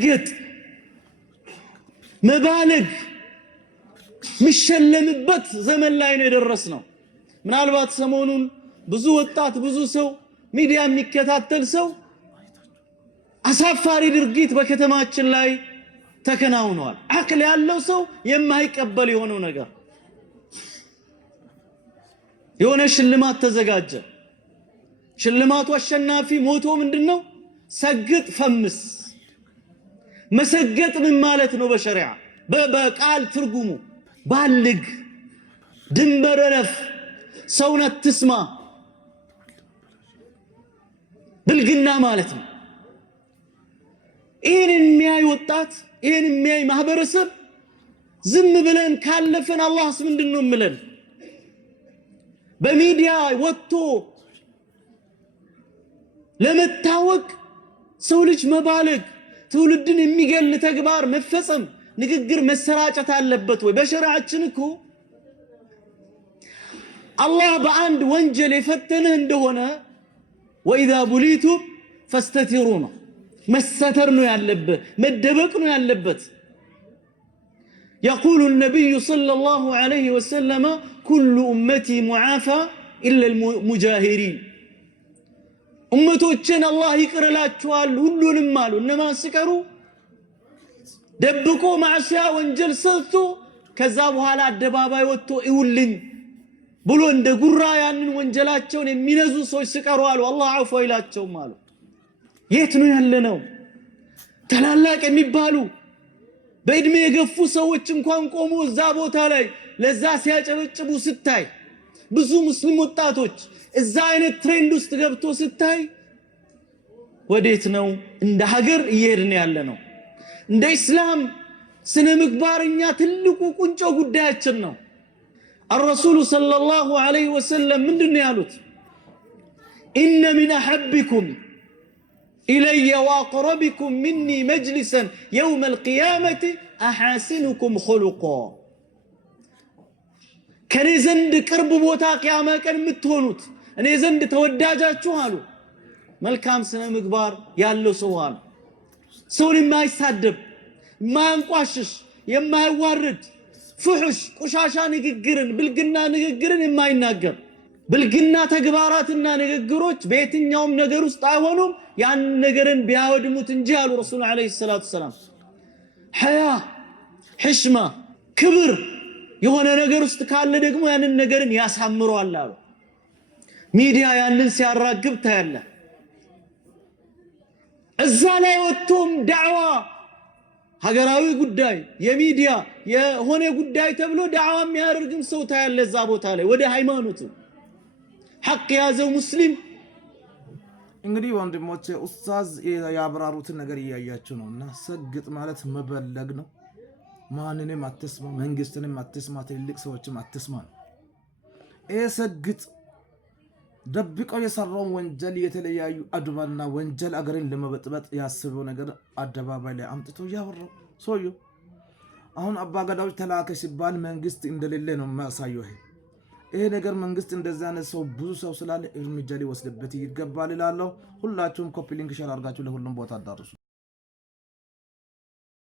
ግጥ መባለግ ምሸለምበት ዘመን ላይ ነው የደረስነው። ምናልባት ሰሞኑን ብዙ ወጣት ብዙ ሰው ሚዲያ የሚከታተል ሰው አሳፋሪ ድርጊት በከተማችን ላይ ተከናውኗል። አቅል ያለው ሰው የማይቀበል የሆነው ነገር የሆነ ሽልማት ተዘጋጀ። ሽልማቱ አሸናፊ ሞቶ ምንድነው ሰግጥ ፈምስ። መሰገጥ ምን ማለት ነው በሸሪዓ በቃል ትርጉሙ? ባልግ፣ ድንበር እለፍ፣ ሰውን አትስማ፣ ብልግና ማለት ነው። ይህን የሚያይ ወጣት ይህን የሚያይ ማህበረሰብ ዝም ብለን ካለፈን አላህስ ምንድነው የሚለን? በሚዲያ ወጥቶ ለመታወቅ ሰው ልጅ መባለግ ትውልድን የሚገል ተግባር መፈጸም ንግግር መሰራጨት አለበት ወይ? በሸሪዓችን እኮ አላህ በአንድ ወንጀል የፈተነህ እንደሆነ ወኢዛ ቡሊቱም ፈስተቲሩ ነው፣ መሰተር ነው ያለበት፣ መደበቅ ነው ያለበት። يقول النبي صلى الله عليه وسلم كل أمتي معافى إلا المجاهرين أمتوچن الله يقر لاچوال ሁሉንም አሉ እነማን ሲቀሩ ደብቆ ማዕሲያ ወንጀል ሰርቶ ከዛ በኋላ አደባባይ ወጥቶ ይውልኝ ብሎ እንደ ጉራ ያንን ወንጀላቸውን የሚነዙ ሰዎች ሲቀሩ አሉ አላህ አፉ ይላቸውም አሉ። የት ነው ያለነው? ተላላቅ የሚባሉ በእድሜ የገፉ ሰዎች እንኳን ቆሙ እዛ ቦታ ላይ ለዛ ሲያጨበጭቡ ስታይ፣ ብዙ ሙስሊም ወጣቶች እዛ አይነት ትሬንድ ውስጥ ገብቶ ስታይ ወዴት ነው እንደ ሀገር እየሄድን ያለነው? እንደ እስላም ስነ ምግባርኛ ትልቁ ቁንጮ ጉዳያችን ነው። الرسول صلى الله عليه وسلم ምንድነው ያሉት? إن من أحبكم إلي وأقربكم مني مجلسا يوم القيامة أحاسنكم خلقا ከኔ ዘንድ ቅርብ ቦታ ቂያማ ቀን የምትሆኑት እኔ ዘንድ ተወዳጃችሁ አሉ መልካም ስነ ምግባር ያለው ሰው አሉ። ሰውን የማይሳደብ የማያንቋሽሽ የማይዋርድ ፍሑሽ ቆሻሻ ንግግርን ብልግና ንግግርን የማይናገር ብልግና ተግባራትና ንግግሮች በየትኛውም ነገር ውስጥ አይሆኑም ያን ነገርን ቢያወድሙት እንጂ አሉ ረሱል አለይሂ ሰላቱ ሰላም። ሐያ ሕሽማ ክብር የሆነ ነገር ውስጥ ካለ ደግሞ ያንን ነገርን ያሳምረዋል አሉ። ሚዲያ ያንን ሲያራግብ ታያለ። እዛ ላይ ወጥቶም ዳዕዋ ሀገራዊ ጉዳይ የሚዲያ የሆነ ጉዳይ ተብሎ ዳዕዋ የሚያደርግም ሰው ታያለ። እዛ ቦታ ላይ ወደ ሃይማኖቱ ሐቅ ያዘው ሙስሊም እንግዲህ ወንድሞቼ ኡስታዝ ያብራሩትን ነገር እያያችሁ ነውና ሰግጥ ማለት መበለግ ነው። ማንንም አትስማ፣ መንግስትንም አትስማ፣ ትልቅ ሰዎችም አትስማ። ሰግጥ ደብቀው የሰራውን ወንጀል የተለያዩ አድባና ወንጀል አገርን ለመበጥበጥ ያስበው ነገር አደባባይ ላይ አምጥቶ ያወራው ሰውየው አሁን አባገዳዎች ተላከ ሲባል መንግስት እንደሌለ ነው የሚያሳየው። ይሄ ነገር መንግስት እንደዛ ነው ሰው ብዙ ሰው ስላለ እርምጃ ሊወስድበት ይገባል እላለሁ። ሁላችሁም ኮፒ ሊንክ ሼር አድርጋችሁ ለሁሉም ቦታ አዳርሱ።